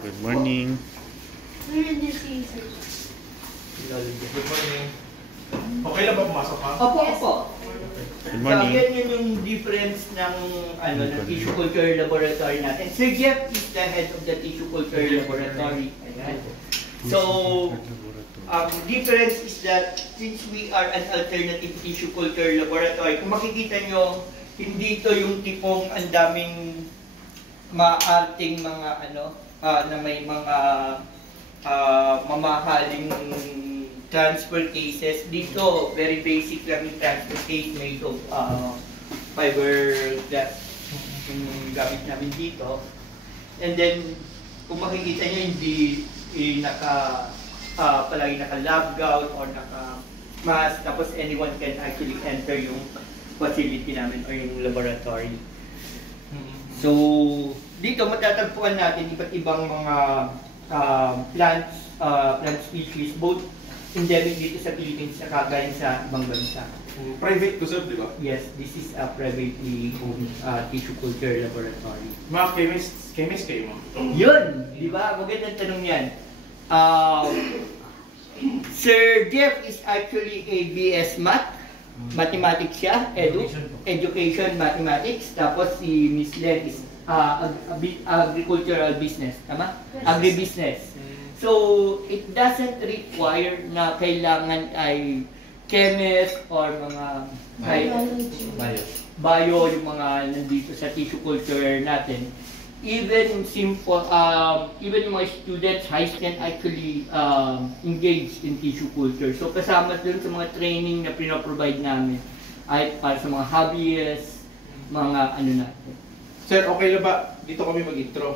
Good morning. Good morning. Okay lang ba pumasok ka? Opo, opo. Good morning. Ganyan yung difference ng ng tissue culture laboratory natin. Sir Jeff is the head of the tissue culture laboratory. Ayan. So, difference is that since we are an alternative tissue culture laboratory, kung makikita nyo, hindi ito yung tipong ang daming maarting mga na may mga mamahaling transfer cases. Dito, very basic lang yung transfer case made of fiberglass yung gamit namin dito. And then, kung makikita nyo, hindi palagi naka-lab gown or naka-mask, tapos anyone can actually enter yung facility namin or yung laboratory. So, dito matatagpuan natin iba't ibang mga plant species, both endemic dito sa Philippines na kagaya sa ibang bansa. Private to sir, di ba? Yes, this is a privately owned tissue culture laboratory. Mga chemist kayo mo? Yun! Di ba? Magandang tanong yan. Sir Jeff is actually a BS Math. Mathematics siya, education mathematics. Tapos si Miss Len is agricultural business. Tama? Agribusiness. So, it doesn't require na kailangan ay chemist or mga bio, yung mga nandito sa tissue culture natin. Even simple, even yung mga students, high can actually engage in tissue culture. So, kasama dun sa mga training na pinaprovide namin ay para sa mga hobbyists, mga natin. Sir, okay lang ba? Dito kami mag-intro.